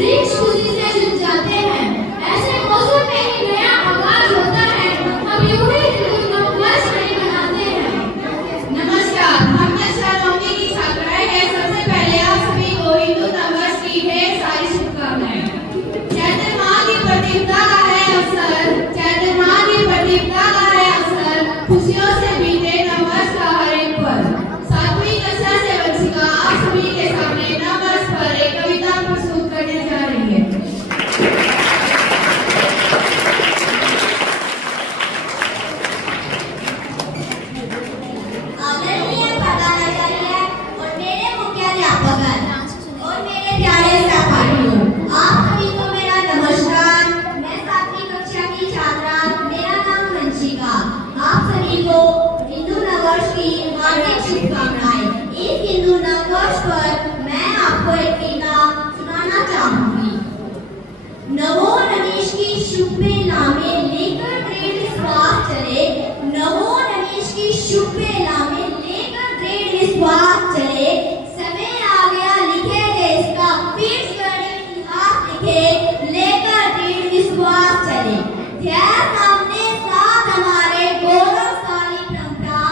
वृक्ष खुशी से झुक जाते हैं। ऐसे मौसम में ही नया आगाज होता है। हम यूं ही नववर्ष मनाते हैं। नमस्कार, हम 10वीं की छात्राएं हैं। सबसे पहले आप सभी को हिंदू नववर्ष की ढेर सारी शुभकामनाएं। चैत्र माह की प्रतिपदा का है अवसर, चैत्र माह की प्रतिपदा का है अवसर, खुशियों से बीते नववर्ष का हर एक पल। 7वीं कक्षा से वंशिका आप सभी के सामने नववर्ष पर एक कविता प्रस्तुत करने जा रही है। आदरणीय प्रधानाचार्य और मेरे मुख्याध्यापक और मेरे प्यारे सहपाठियों, आप सभी को मेरा नमस्कार। मैं 7वीं कक्षा की छात्रा, मेरा नाम वंशिका। आप सभी को हिंदू नववर्ष की हार्दिक शुभकामनाएं। इस हिंदू नववर्ष पर मैं आपको एक गीता सुनाना चाहूंगी। नवो नवेश की शुभ बेला में लेकर दृढ़ विश्वास चले, नवो नवेश की शुभ बेला में लेकर दृढ़ विश्वास चले। समय आ गया लिखे देश का, फिर स्वर्णिम इतिहास लिखे, लेकर दृढ़ विश्वास चले। ध्येय सामने साथ हमारे गौरवशाली परंपरा,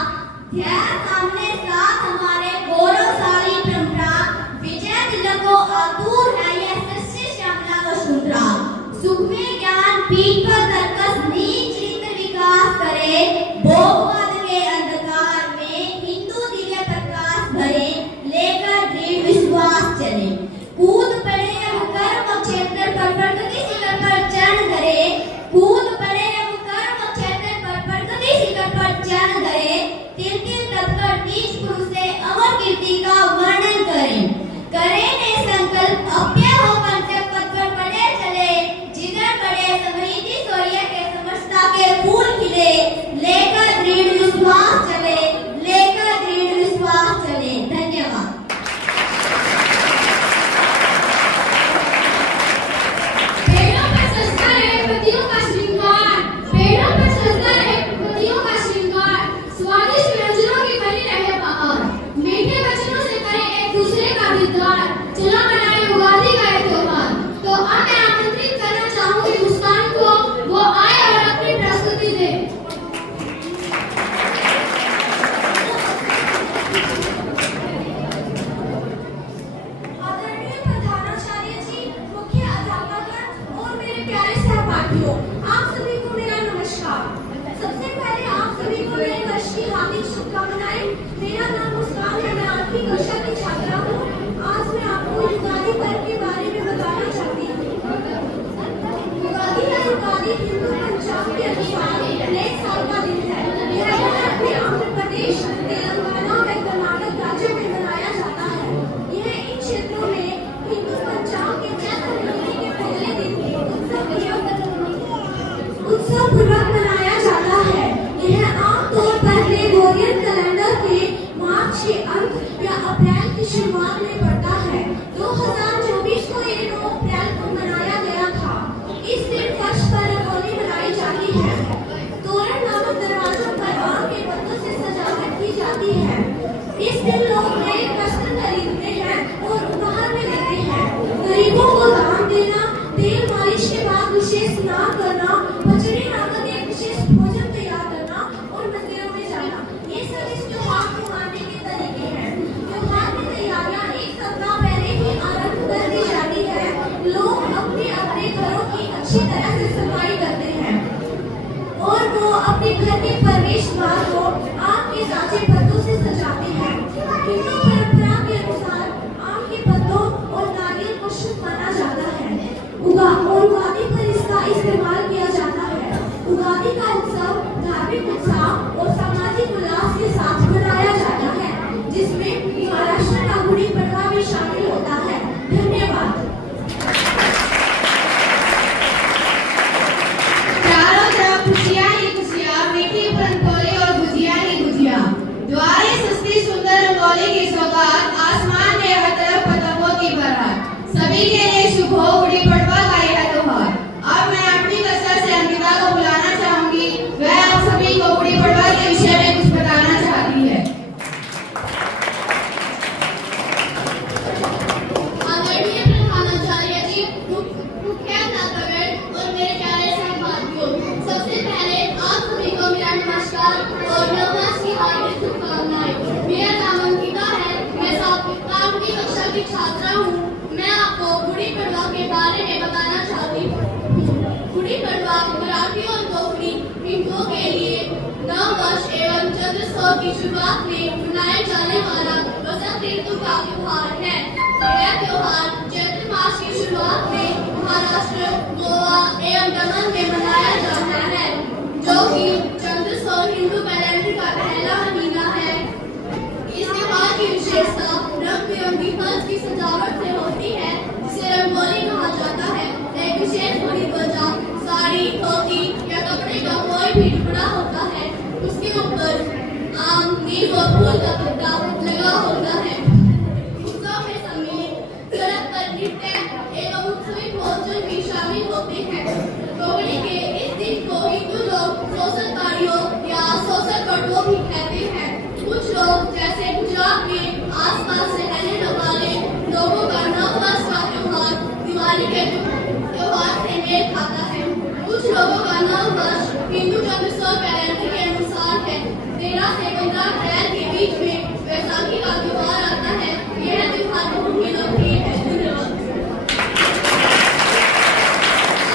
ध्येय सामने साथ हमारे गौरवशाली परंपरा। विजय तिलक को आतुर है यह सृष्टि श्यामला वसुंधरा। सुख में ज्ञान पीठ पर तर्कस नीच चरित्र विकास करे, भोगवाद के अंधकार में हिंदू दिव्य प्रकाश भरे, लेकर दृढ़ विश्वास चले। कूद पड़े अब कर्म क्षेत्र पर प्रगति शिखर पर चरण धरे, कूद पड़े अब कर्म क्षेत्र पर प्रगति शिखर पर चरण धरे। तिल तिल तपकर नीच पुरुष से अमर कीर्ति का वर्णन करें, करें ने संकल्प अप्य हो पंचक पद पर पड़े चले। जिगर पड़े समृद्धि शौर्य के समरसता के फूल खिले, लेकर दृढ़ विश्वास चले, लेकर दृढ़ विश्वास चले। धन्यवाद। पेड़ों पर सजता रहे पत्तियों का श्रृंगार, पेड़ों पर सजता रहे पत्तियों का श्रृंगार। स्वादिष्ट व्यंजनों की बनी रहे बहार, मीठे वचनों से करें एक दूसरे का दीदार। चलो मनाएं उगादी का ये त्योहार। तो अब मैं आमंत्रित करना चाहूंगी मुस्कान को, वो आए और अपनी प्रस्तुति दे। आदरणीय प्रधानाचार्य जी, मुख्य अध्यापक और मेरे प्यारे सहपाठियों, आप सभी को मेरा नमस्कार। सबसे पहले आप सभी को नए वर्ष की हार्दिक शुभकामनाएं। मेरा नाम मुस्कान है, मैं 8वीं कक्षा की छात्रा हूँ। आज मैं आपको युगादि पर्व के बारे में बताना चाहती हूँ। युगादि हिंदू पंचांग के अनुसार नए साल का दिन है। यह अपने आंध्र प्रदेश, तेलंगाना व कर्नाटक राज्यों में मनाया जाता है। यह इन क्षेत्रों में हिंदू पंचांग के चैत्र महीने के पहले दिन उत्सवपूर्वक मनाया जाता है। यह आमतौर पर ग्रेगोरियन कैलेंडर के मार्च के अंत या अप्रैल की शुरुआत में पड़ता है। 2024 को ये 9 अप्रैल को मनाया गया था। इस दिन फर्श पर रंगोली बनाई जाती है। तोरण नामक दरवाजों पर आम के पत्तों से सजावट की जाती है। इस दिन लोग नए वस्त्र खरीदते हैं और उपहार में देते हैं। गरीबों को दान देना, तेल मालिश के बाद विशेष स्नान करना, पचड़ी नामक एक विशेष भोजन तैयार करना और मंदिरों में जाना, ये सब इस त्योहार को मानने के तरीके हैं। त्योहार की तैयारियां एक साथ की शुरुआत में मनाया जाने वाला वसंत ऋतु का त्योहार है। यह त्योहार चैत्र मास की शुरुआत में महाराष्ट्र, गोवा एवं दमन में मनाया जाता है, जो कि चंद्र सौर हिंदू कैलेंडर का पहला महीना है। इस त्योहार की विशेषता रंग बिरंगी फल की सजावट से होती है, जिसे रंगोली कहा जाता है। एक विशेष बड़ी त्वचा, साड़ी, धोती या कपड़े का कोई भी टुकड़ा होता है, उसके ऊपर आम, नीम और फूल का पत्ता लगा होता है। उत्सव में सम्मिलित सड़क पर नृत्य एवं उत्सवी भोजन भी शामिल होते हैं। लोहड़ी के इस दिन को हिंदू लोग सोसल ताड़ियों या सोसल कटवो भी कहते हैं। कुछ लोग जैसे गुजरात में आसपास से रहने वाले लोगों का नव वर्ष का त्योहार दिवाली के त्योहार से मेल खाता है। कुछ लोगों का नव वर्ष हिंदू चंद्र सौर कैलेंडर के अनुसार है। 13 से 15 अप्रैल के बीच में वैसाखी का त्योहार आता है। यह त्योहार बहुत ही लोकप्रिय है।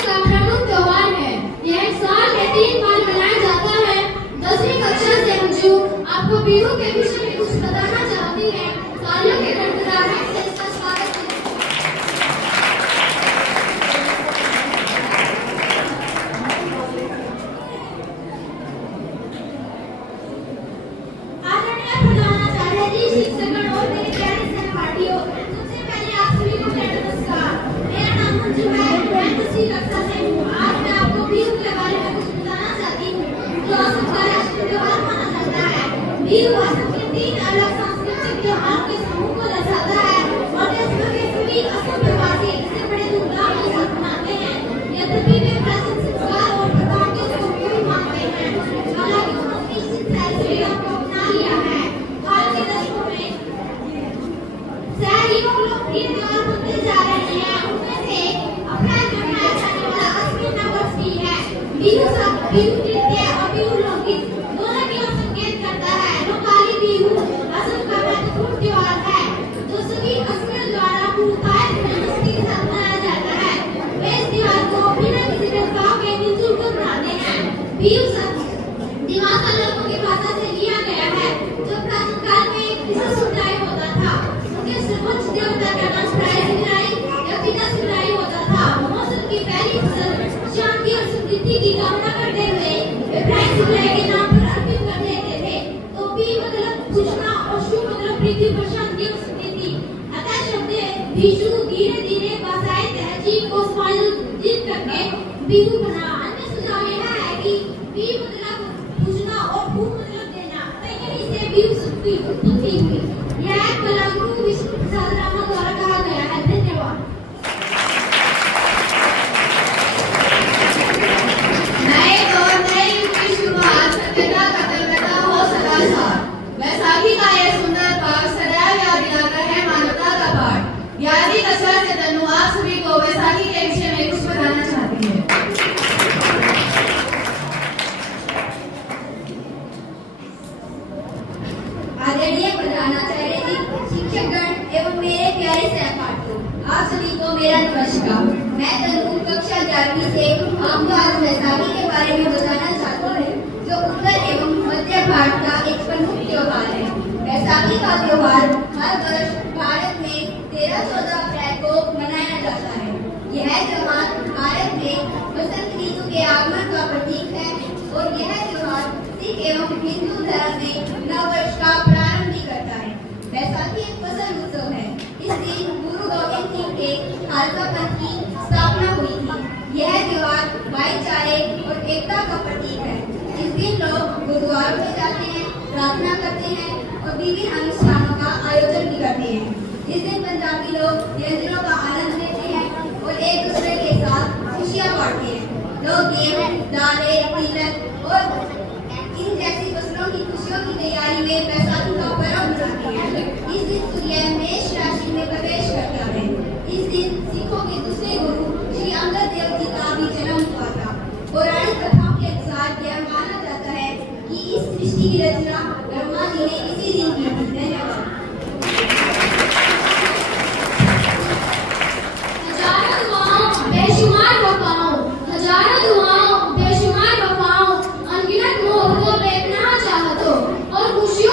का प्रमुख त्योहार है। यह साल में 3 बार मनाया जाता है। 10वीं कक्षा से अंजू आपको बिहू के विषय में कुछ बताना चाहती है। तालियों के गड़गड़ाहट से इसका स्वागत है। आदरणीय प्रधानाचार्य जी, शिक्षकगण और मेरे प्यारे सहपाठियों, सबसे पहले आप सभी को मेरा नमस्कार। मेरा नाम मंजू है, मैं 10वीं कक्षा से हूँ। आज मैं आपको बिहू के बारे में कुछ बताना चाहती हूँ, जो असम का राष्ट्रीय त्योहार माना जाता है। बिहू असम के 3 अलग सांस्कृतिक त्योहारों के समूह को दर्शाता है और देश भर के सभी असम निवासी इसे बड़े धूमधाम के साथ मनाते हैं। यद्यपि वे प्राचीन संस्कार और प्रथाओं के स्वरूप को भी मानते हैं, हालांकि उन्होंने निश्चित शैलियों को अपना लिया है। हाल के दशकों में शहरी और लोकप्रिय त्योहार बनते जा रहे हैं। उनमें से अप्रैल में मनाया जाने वाला अश्विन नववर्ष भी है। बिहू नृत्य और बिहू लोकगीत दोनों की ओर संकेत करता है। लोकाली बिहू असम का महत्वपूर्ण त्योहार है, जो सभी असमियों द्वारा पूर्णतः मेहनत के साथ मनाया जाता है। वे इस त्योहार को बिना किसी भेदभाव के मिलजुल कर मनाते हैं। बिहू दिमाग लोगों की भाषा से लिया गया है, जो प्राचीन काल में एक विशेष समुदाय होता था। उनके सर्वोच्च देवता का नाम सिगराई या पिता सिगराई होता था। मौसम की पहली फसल शांति और समृद्धि की कामना करते हुए वे सिगराई के नाम पर अर्पित कर देते थे। तो बी मतलब पूछना और शु मतलब पृथ्वी पर शांति और समृद्धि। अतः शब्द बिशु धीरे धीरे भाषाई तहजीब को समायोजित करके बिहू बना। अन्य सुझाव यह है कि बी मतलब पूछना और भू मतलब देना, यही से बिहू शब्द की उत्पत्ति हुई। यह कलंगू विष्णु प्रसाद रामा द्वारा कहा गया है। धन्यवाद। नए दौर नए युग की शुरुआत, सत्यता कतलकता हो सदा साथ। वैसाखी का यह सुंदर पाठ सदैव याद दिलाता है मानवता का पाठ। 11वीं कक्षा से तनु आप सभी को वैसाखी के विषय में कुछ बताना चाहती है। आदरणीय प्रधानाचार्य जी, शिक्षकगण एवं मेरे प्यारे सहपाठियों, आप सभी को मेरा नमस्कार। मैं तनु कक्षा 11वीं से आपको आज वैसाखी के बारे में बताना चाहती हूँ, जो उत्तर एवं मध्य भारत का एक प्रमुख त्योहार है। वैसाखी का त्योहार हर वर्ष भारत में 13-14 अप्रैल को मनाया जाता है। यह त्योहार भारत में वसंत ऋतु के आगमन का प्रतीक है और यह त्योहार सिख एवं हिंदू धर्म में नववर्ष का प्रारंभ भी करता है। वैसाखी एक फसल उत्सव है। इस दिन गुरु गोविंद सिंह के खालसा पंथ की स्थापना हुई थी। यह त्योहार भाईचारे और एकता का प्रतीक है। इस दिन लोग गुरुद्वारों में जाते हैं, प्रार्थना करते हैं और विभिन्न अनुष्ठानों का आयोजन भी करते हैं। इस दिन पंजाबी लोग व्यंजनों का आनंद लेते हैं और एक दूसरे के साथ खुशियां बांटते हैं। लोग गेहूं, दालें, तिलक और इन जैसी फसलों की खुशियों की तैयारी में वैसाखी का पर्व मनाते हैं। इस दिन सूर्य मेष राशि में प्रवेश करता है। इस दिन सिखों के दूसरे गुरु श्री अंगद देव जी का भी जन्म हुआ था। पौराणिक कथाओं के अनुसार यह माना जाता है कि इस सृष्टि की रचना ब्रह्मा जी ने इसी दिन की थी। धन्यवाद। हजारों दुआओं बेशुमार वफाओं, हजारों दुआओं बेशुमार वफाओं, अनगिनत मोहब्बतों बेपनाह चाहतों और खुशियों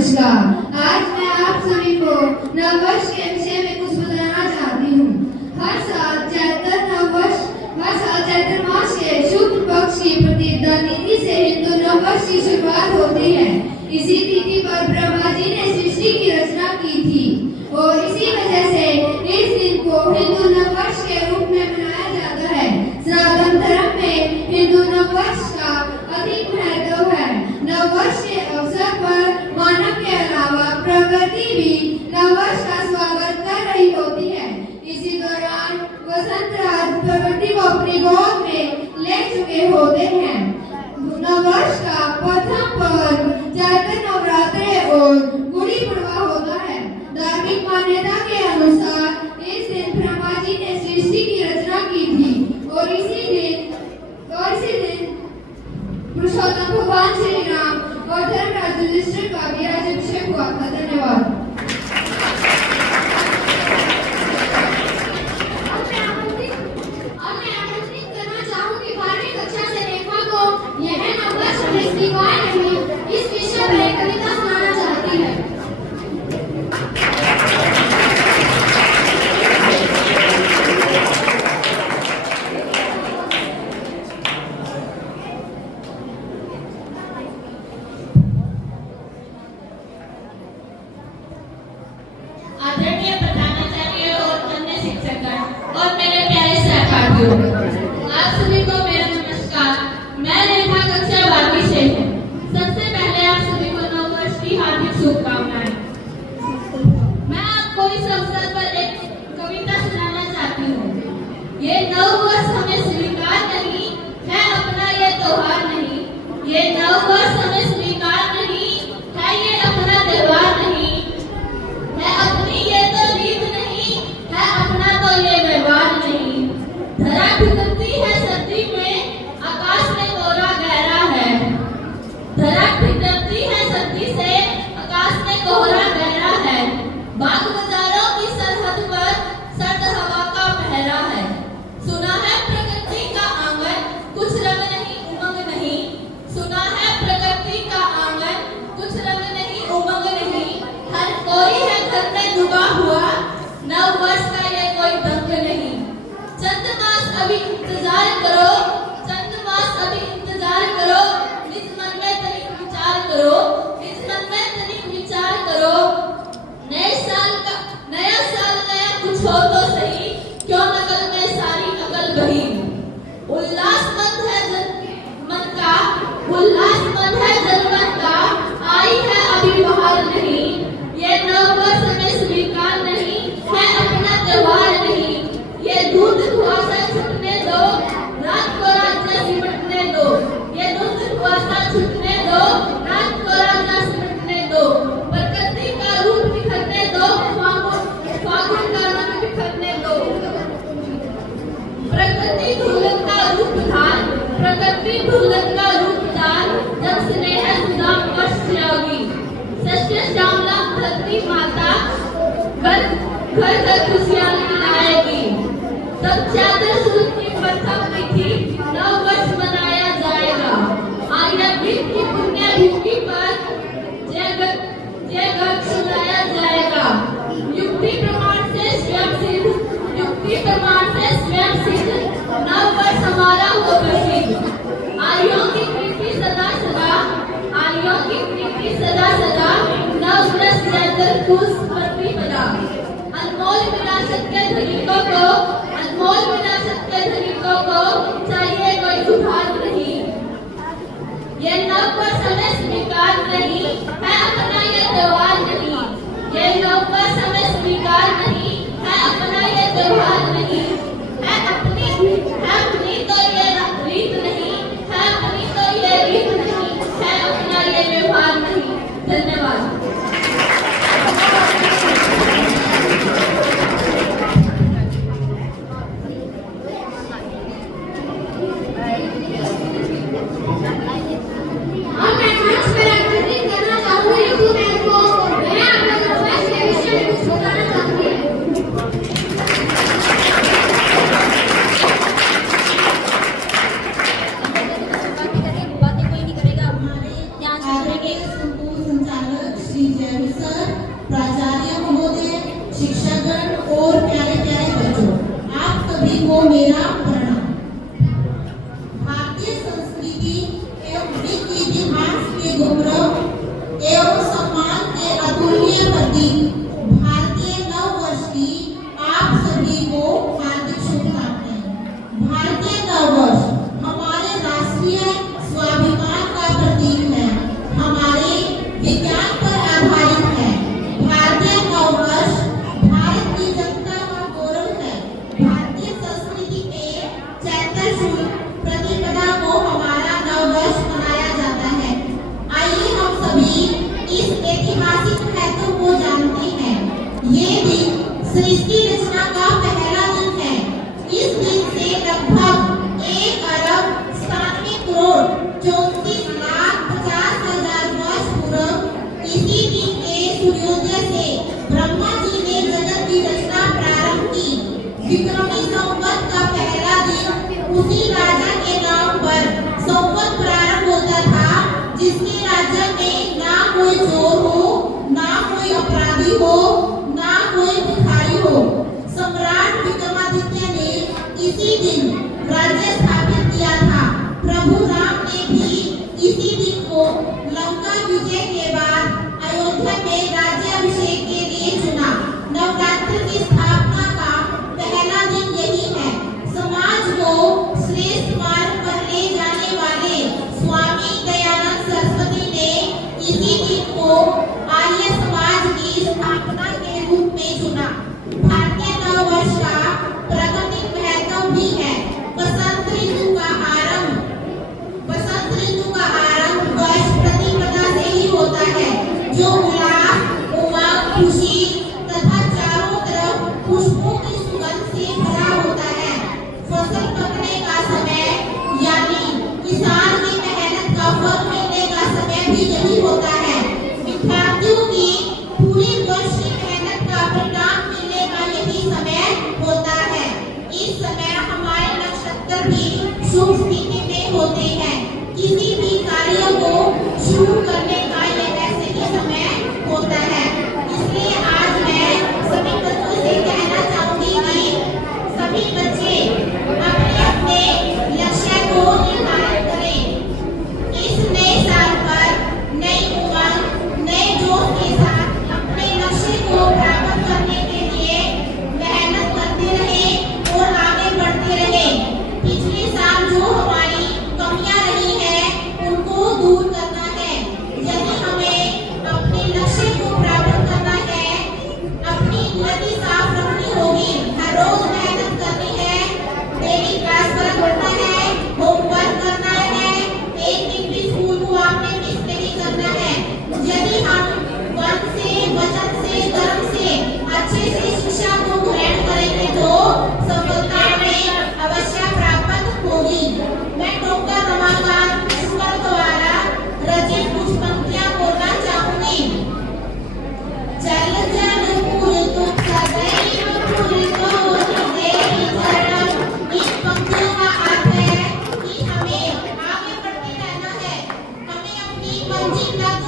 नमस्कार। आज मैं आप सभी को नववर्ष के विषय में कुछ बताना चाहती हूँ। हर साल चैत्र मास के शुक्ल पक्ष की प्रतिपदा तिथि से हिंदू नववर्ष की शुरुआत होती है। इसी तिथि पर ब्रह्मा जी ने सृष्टि की रचना की थी और इसी वजह से इस दिन को हिंदू नववर्ष के रूप में मनाया जाता है। सनातन धर्म में हिंदू नववर्ष का अधिक महत्व है। नववर्ष के अवसर पर मानव के अलावा प्रकृति भी नववर्ष का स्वागत कर रही होती है। इसी दौरान वसंत राज प्रकृति को अपनी गोद में ले चुके होते हैं। नववर्ष का प्रथम पर्व चैत्र नवरात्रे और गुड़ी पड़वा होता है। धार्मिक मान्यता के अनुसार इस दिन ब्रह्मा जी ने सृष्टि की रचना की थी और इसी दिन पुरुषोत्तम भगवान श्री राम और धर्मराज युधिष्ठिर का भी राज्याभिषेक हुआ था। धन्यवाद। अब मैं आमंत्रित करना चाहूंगी 12वीं कक्षा से रेखा को। यह नववर्ष में स्वीकार नहीं इस विषय पर एक कविता सुनाना चाहती है। आदरणीय प्रधानाचार्य और अन्य शिक्षकगण और मेरे प्यारे सहपाठियों, आप सभी को मेरा नमस्कार। मैं रेखा कक्षा 12वीं से हूँ। सबसे पहले आप सभी को नववर्ष की हार्दिक शुभकामनाएं। मैं आपको इस अवसर पर एक कविता सुनाना चाहती हूँ। ये नववर्ष हमें स्वीकार नहीं है, अपना ये त्योहार नहीं। ये नववर्ष हमें स्वीकार नहीं है, ये अपना त्योहार नहीं है। अपनी ये तो रीत नहीं है, अपना तो ये व्यवहार नहीं। धरा ठिकरती है सर्दी में, आकाश में कोहरा गहरा है। धरा ठिकरती है सर्दी से, आकाश में कोहरा गहरा है। बाग बाजारों की सरहद पर सर्द हवा का पहरा है। सुना है प्रकृति का आंगन, कुछ रंग नहीं उमंग नहीं। सुना है प्रकृति का आंगन, कुछ रंग नहीं उमंग नहीं। हर कोई है घर में डूबा हुआ, नववर्ष का ये कोई दंग नहीं। चंद मास अभी इंतजार करो, चंद मास अभी इंतजार करो। निज मन में तनिक विचार करो, निज मन में तनिक विचार करो। नया साल नया कुछ हो तो सही, क्यों नकल में सारी अकल बही। उल्लासमंद है मन का, उल्लासमंद है जनमन का। आई है अभी बहार नहीं, ये नववर्ष हमें स्वीकार नहीं है, अपना त्योहार नहीं। ये धुंध कुआसा छूटने दो, रात को रात सिमटने दो। ये धुंध कुआसा छूटने दो, रात को रात सिमटने दो। प्रकृति का रूप बिखरने दो, फागुन का रंग बिखरने दो। प्रकृति धुलन का रूप धार, प्रकृति धुलन का रूप धार। जब स्नेह सुधा वर्ष जाओगी, सत्य श्यामला धरती माता घर घर खुशियां खिलाएगी। तब चैत्र शुद्ध की प्रथम तिथि नववर्ष मनाया जाएगा। आर्यभीत की पुण्य भूमि पर जय गर्भ सुनाया जाएगा। युक्ति प्रमाण से स्वयं सिद्ध, युक्ति प्रमाण से स्वयं सिद्ध नववर्ष हमारा हो प्रसिद्ध। आर्यों की कीर्ति सदा सदा, आर्यों की कीर्ति सदा सदा। नववर्ष चैत्र पूस प्रतिपदा। अनमोल विरासत के धनिकों को, अनमोल विरासत के धनिकों को चाहिए कोई सुधार नहीं। ये नववर्ष हमें स्वीकार नहीं है, अपना ये त्योहार नहीं। ये नववर्ष हमें स्वीकार नहीं है, अपना ये त्योहार नहीं है। अपनी तो ये रीत नहीं है, अपनी तो ये रीत नहीं है, अपना ये व्यवहार नहीं। धन्यवाद। अब मैं मंच पर आमंत्रित करना चाहूंगी ऋतु मैम को। मैं आप लोगों को नववर्ष के विषय में कुछ बताना चाहूंगी। बातें कोई नहीं करेगा। हमारे यहाँ के संपूर्ण संचालक श्री माननीय सर, प्राचार्य महोदय, शिक्षकगण और प्यारे प्यारे बच्चों, आप सभी को मेरा प्रणाम। भारतीय संस्कृति एवं विश्व इतिहास के गौरव एवं सम्मान के अतुल्य प्रतीक भारतीय नव वर्ष की आप सभी को हार्दिक शुभकामनाएं। भारतीय नव वर्ष हमारे राष्ट्रीय स्वाभिमान का प्रतीक है, हमारे विज्ञान पर आधारित है। भारतीय नव वर्ष भारत की जनता का गौरव है। भारतीय संस्कृति के चैतन्य प्रतिपदा को हमारा नव वर्ष मनाया जाता है। आइए हम सभी इस ऐतिहासिक महत्व को जानते हैं। ये दिन सृष्टि रचना का पहला दिन है। इस दिन से लगभग 1,97,34,50,000 वर्ष पूर्व इसी दिन के सूर्योदय से ब्रह्मा जी ने जगत की रचना प्रारंभ की। विक्रमी संवत का पहला दिन उसी राजा के नाम पर संवत प्रारंभ होता था, जिसके राज्य में ना कोई चोर हो, ना कोई अपराधी हो, ना कोई भिखारी हो। सम्राट विक्रमादित्य ने इसी दिन राज्य स्थापित किया था। प्रभु राम ने भी इसी दिन को लंका विजय के बाद अयोध्या में राज्याभिषेक के लिए चुना। नवरात्र की स्थापना का पहला दिन यही है। समाज को श्रेष्ठ मार्ग पर ले जाने वाले स्वामी दयानंद सरस्वती ने इसी दिन को आर्य समाज की स्थापना के रूप में चुना। भारतीय नव वर्ष का प्राकृतिक महत्व भी है। बसंत ऋतु का आरंभ वर्ष प्रतिपदा से ही होता है, जो उल्लास, उमंग, खुशी तथा चारों तरफ पुष्पों की सुगंध से भरा होता है। फसल पकने का समय यानी किसान की मेहनत का फल मिलने का समय भी यही होता है। विद्यार्थियों की पूरे वर्ष की मेहनत का परिणाम मिलने का यही समय होता है। इस समय हमारे नक्षत्र भी शुभ स्थिति में होते हैं। किसी भी कार्य को शुरू करने का यह सही समय होता है। इसलिए आज मैं सभी बच्चों से कहना चाहूंगी कि सभी बच्चे अपने अपने लक्ष्य को निर्धारित करें। इस नए साल पर नई उमंग, नए जोश के साथ अपने लक्ष्य को प्राप्त करने के लिए मेहनत करते रहें और आगे बढ़ते रहें। पिछले साल जो हमारी कमियां रही हैं, उनको दूर करना है। यदि हमें अपने लक्ष्य को प्राप्त करना है, अपनी गति साफ रखनी होगी, हर रोज मेहनत करनी है, डेली क्लास पर पढ़ना है, होमवर्क करना है, एक दिन भी स्कूल को आपने मिस नहीं करना है। यदि हम मन से, वचन से, कर्म से अच्छे से शिक्षा को ग्रहण करेंगे तो सफलता में अवश्य प्राप्त होगी। मैं डॉक्टर रमाकांत ईश्वर द्वारा रचित कुछ पंक्तियां बोलना चाहूंगी। चल चल पूरितो सदैव पूरितो हृदय चरणम। इस पंक्तियों का अर्थ है कि हमें आगे बढ़ते रहना है, हमें अपनी मंजिल तक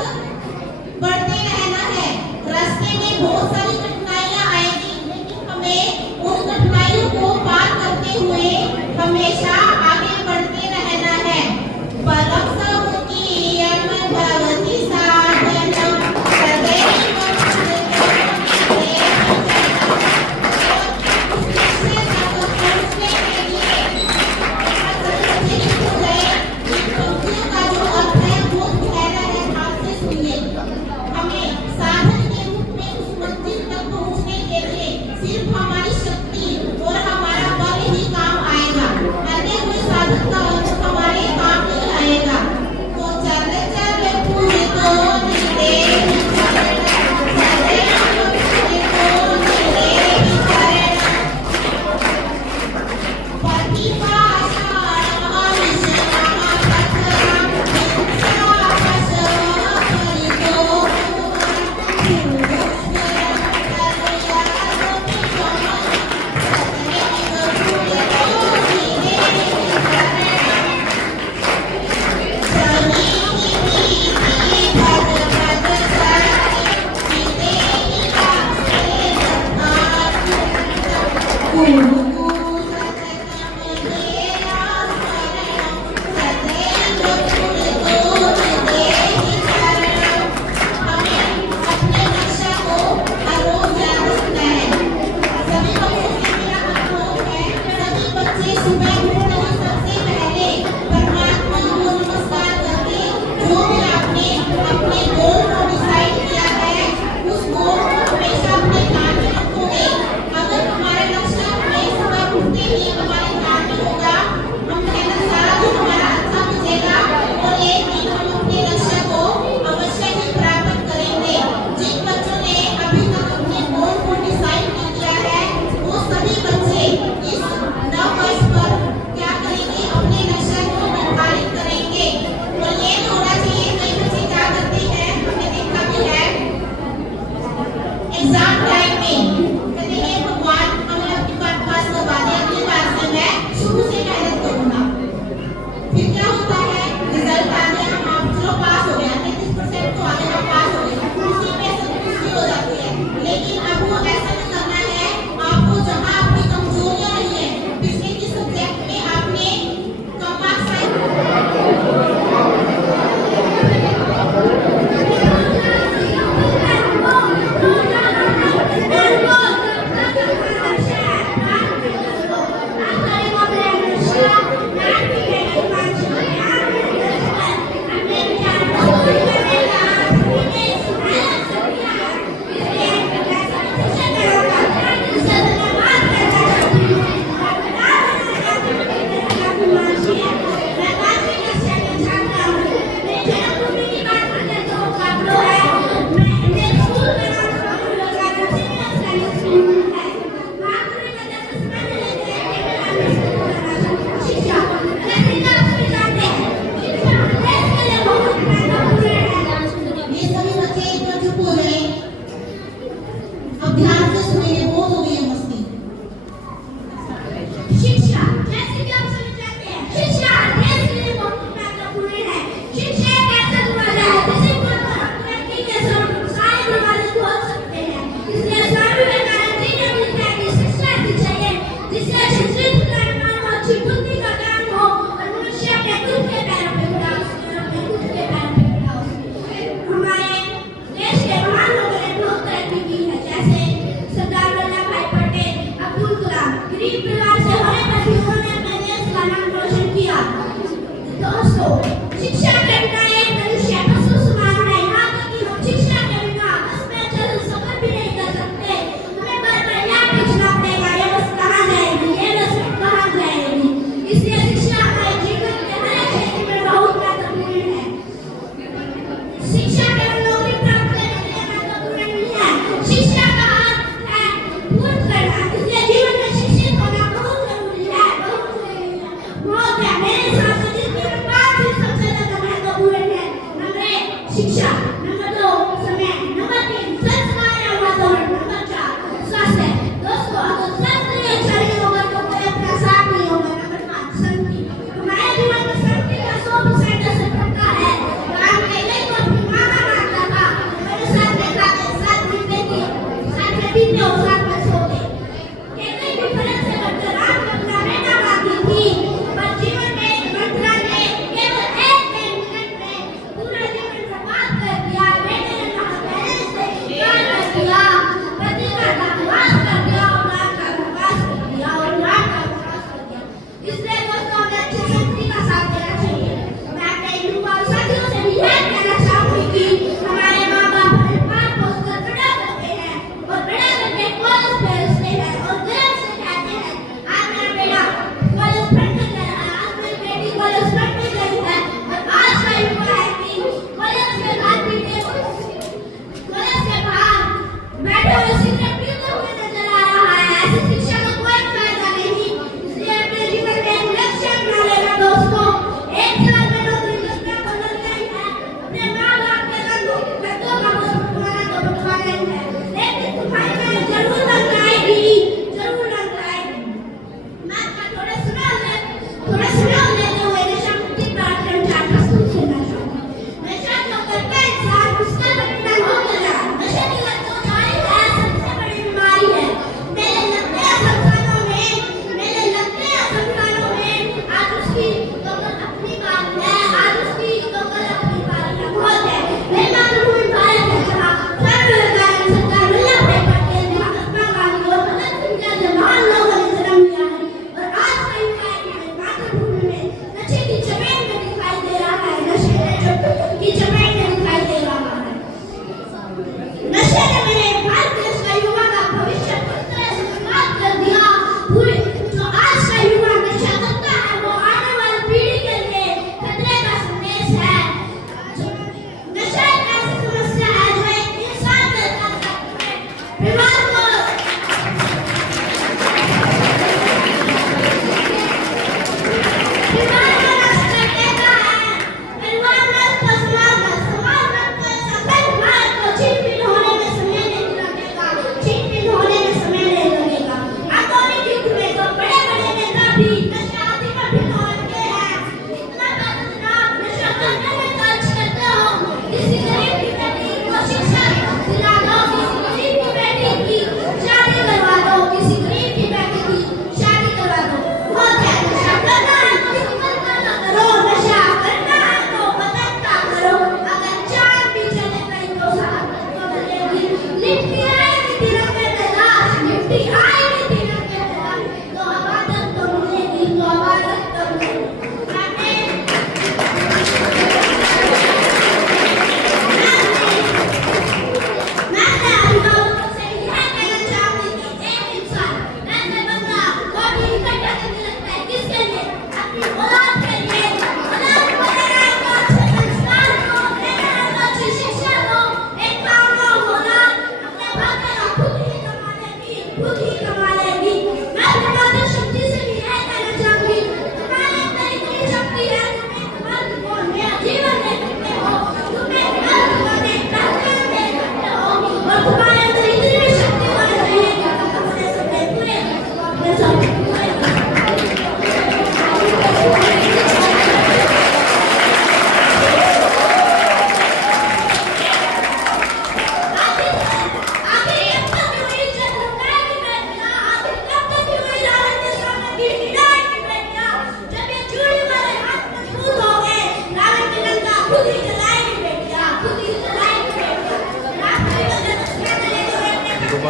बढ़ते रहना है। रास्ते में बहुत सारी कठिनाइयां आएगी, लेकिन हमें उन कठिनाइयों को पार करते हुए हमेशा आगे बढ़ते रहना है। परम समुखीयम भवति साधनम सदैव पूरितो हृदय सिर्फ हमारी शक्ति और हमारा बल ही काम आएगा, अन्य कोई साधन का हमारे काम नहीं आएगा। तो चल चल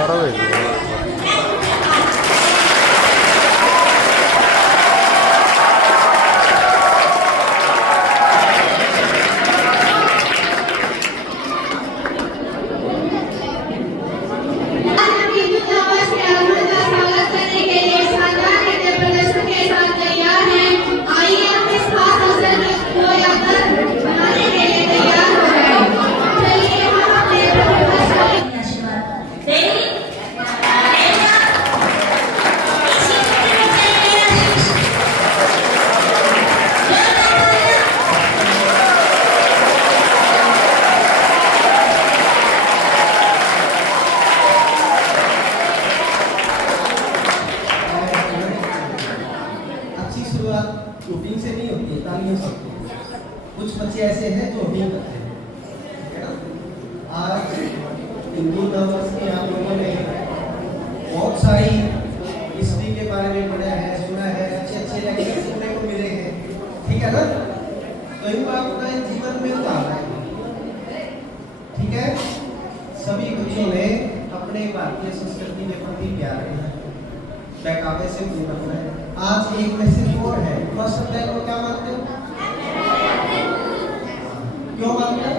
दोबारा भेजूंगा। आज हम हिंदू नववर्ष के आगमन का स्वागत करने के लिए शानदार नृत्य प्रदर्शन के साथ तैयार हैं। आइए हम इस खास अवसर को यादगार बनाने के लिए तैयार हो जाएं। चलिए हम अपने प्रतिभाशाली अच्छी शुरुआत वोटिंग से नहीं होती है, तालियों से होती है। कुछ बच्चे ऐसे हैं जो वोटिंग करते हैं, ठीक है ना। आज हिंदू नववर्ष में आप लोगों ने बहुत सारी हिस्ट्री के बारे में पढ़ा है, सुना है, अच्छे अच्छे लेक्चर सुनने को मिले हैं, ठीक है ना। तो इनको अपने जीवन में उतारना है, ठीक है। सभी बच्चों ने अपने भारतीय संस्कृति के प्रति प्यार रखना है, बहकावे से दूर रखना है। आज एक मैसेज और है, फर्स्ट अप्रैल को क्या मानते हो? क्यों मानते हैं?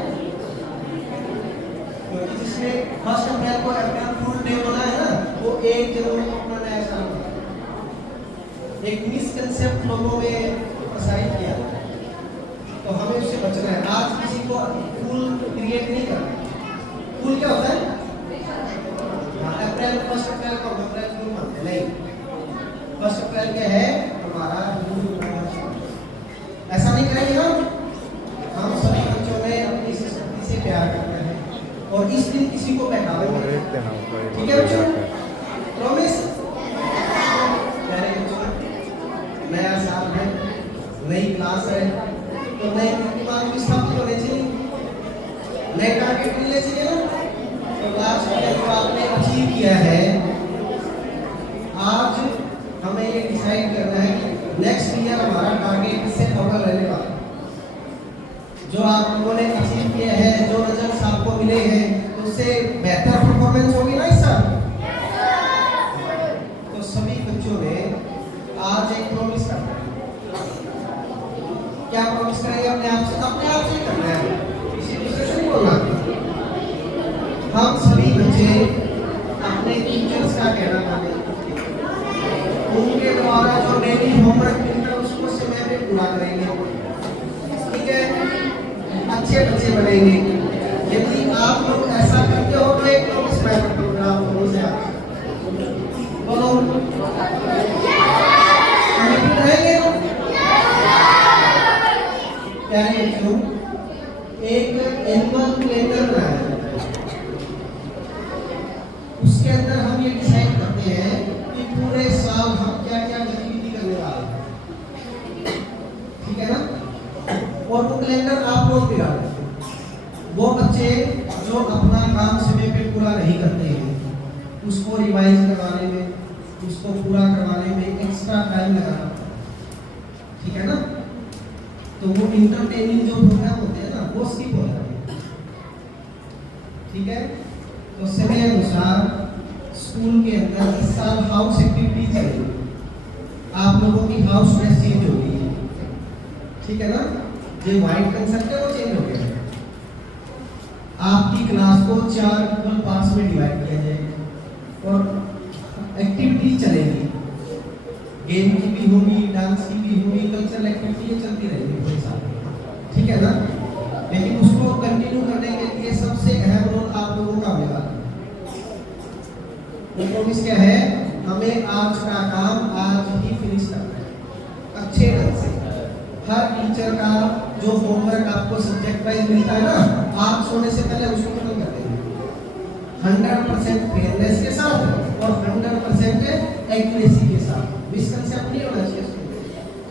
क्योंकि जिसने फर्स्ट अप्रैल को अप्रैल फूल डे मनाया है ना, वो 1 जनवरी को मनाया ऐसा एक मिसकंसेप्ट लोगों में प्रसारित किया, तो हमें उससे बचना है। आज किसी को फूल क्रिएट नहीं करना। फूल क्या होता है? अप्रैल, फर्स्ट अप्रैल को अप्रैल फूल मानते नहीं। फर्स्ट अप्रैल क्या है? हमारा हिंदू नववर्ष। ऐसा नहीं करेंगे हम सभी बच्चों में अपनी संस्कृति से प्यार करते हैं और इस दिन किसी को बहकावे नहीं करते, ठीक है बच्चों? प्रॉमिस? प्यारे बच्चों, नया साल है, नई क्लास है, तो नए प्रतिमान भी स्थापित होने चाहिए, नए टारगेट मिलने चाहिए ना। तो लास्ट ईयर जो आपने अचीव किया है, आज हमें ये डिसाइड करना है कि नेक्स्ट ईयर हमारा टारगेट इससे अव्वल रहने वाला है। जो आप लोगों ने अचीव किया है, जो रिजल्ट्स आपको मिले हैं, उससे बेहतर परफॉर्मेंस होगी ना इस साल। तो सभी बच्चों ने आज एक प्रॉमिस करना है। क्या प्रॉमिस करेंगे? अपने आप से करना है, किसी दूसरे से नहीं बोलना। हम सभी बच्चे अपने टीचर्स का कहना माने, उनके द्वारा जो डेली होमवर्क मिलता है उसको समय पे पूरा करेंगे, ठीक है। अच्छे बच्चे बनेंगे। यदि आप लोग ऐसा करते हो तो एक प्रॉमिस मैं करता हूँ आप लोगों से, बोलो कमिटेड रहेंगे ना? प्यारे बच्चों, एक एनुअल कैलेंडर बनाया जाता है। उसके अंदर हम ये डिसाइड करते हैं कि पूरे साल हम क्या क्या गतिविधि करने वाले हैं, ठीक है ना। और वो कैलेंडर आप लोग भी डालते हैं। वो बच्चे जो अपना काम समय पे पूरा नहीं करते हैं, उसको रिवाइज करवाने में, उसको पूरा करवाने में एक्स्ट्रा टाइम लगाना, ठीक है ना। तो वो इंटरटेनिंग जो प्रोग्राम होते हैं ना, वो स्किप हो जाते हैं, ठीक है। तो समय अनुसार स्कूल के अंदर इस साल हाउस एक्टिविटी चलेगी। आप लोगों की हाउस ड्रेस चेंज होगी, ठीक है ना। जो व्हाइट कंसेप्ट है वो चेंज हो गया। आपकी क्लास को 4 इक्वल पार्ट्स में डिवाइड किया जाएगा और एक्टिविटी चलेगी। गेम की भी होगी, डांस की भी होगी, कल्चरल एक्टिविटी चलती रहेगी पूरे साल, ठीक है ना। लेकिन उसको कंटिन्यू करने के लिए सबसे अहम रोल आप लोगों का होगा। वो प्रॉमिस क्या है? हमें आज का काम आज ही फिनिश करना है अच्छे ढंग से। हर टीचर का जो होमवर्क आपको सब्जेक्ट वाइज मिलता है ना, आप सोने से पहले उसको खत्म कर देंगे 100% फेयरनेस के साथ और 100% एक्यूरेसी के साथ। मिसकंसेप्ट नहीं होना चाहिए,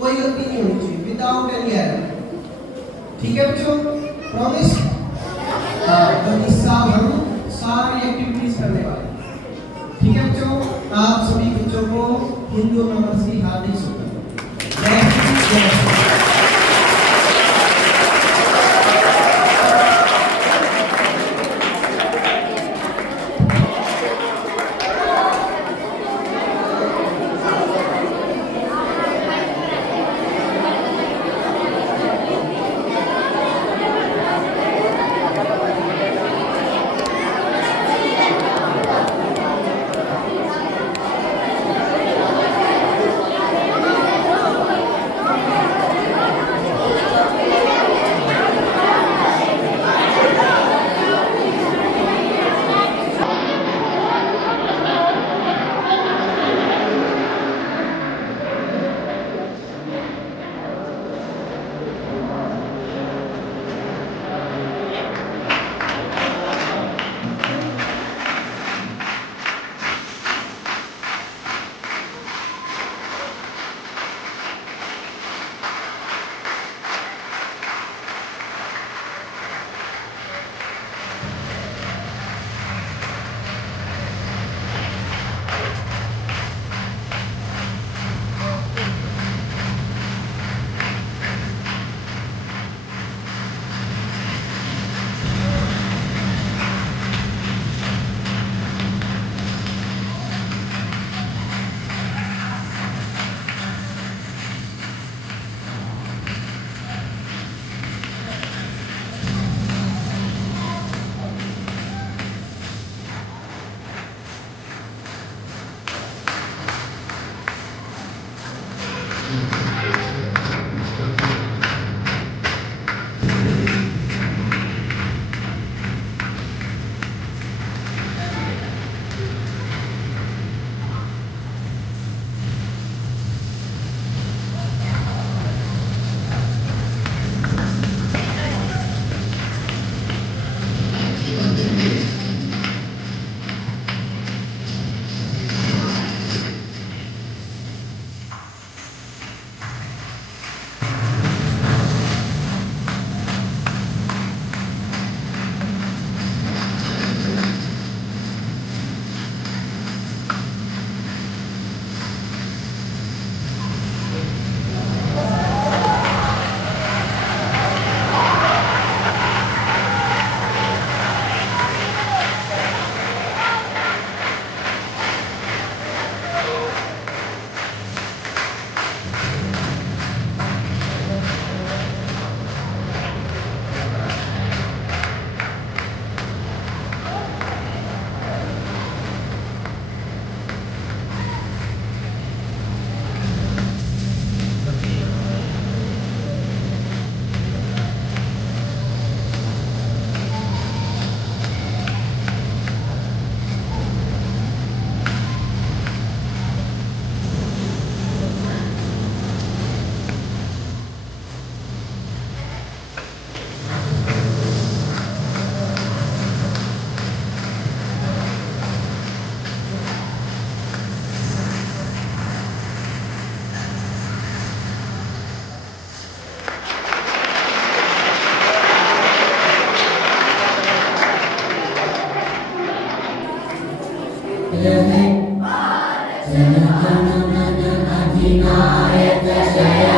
कोई गलती नहीं होनी चाहिए, विदाउट एनी एरर, ठीक है बच्चों? प्रॉमिस? तो इस साल हम सारी एक्टिविटीज करने वाले हैं, ठीक है बच्चों? आप सभी बच्चों को हिंदू नववर्ष की हार्दिक शुभकामनाएं। जय हिंद, जय भारत। जय जन गण मन अधिनायक जय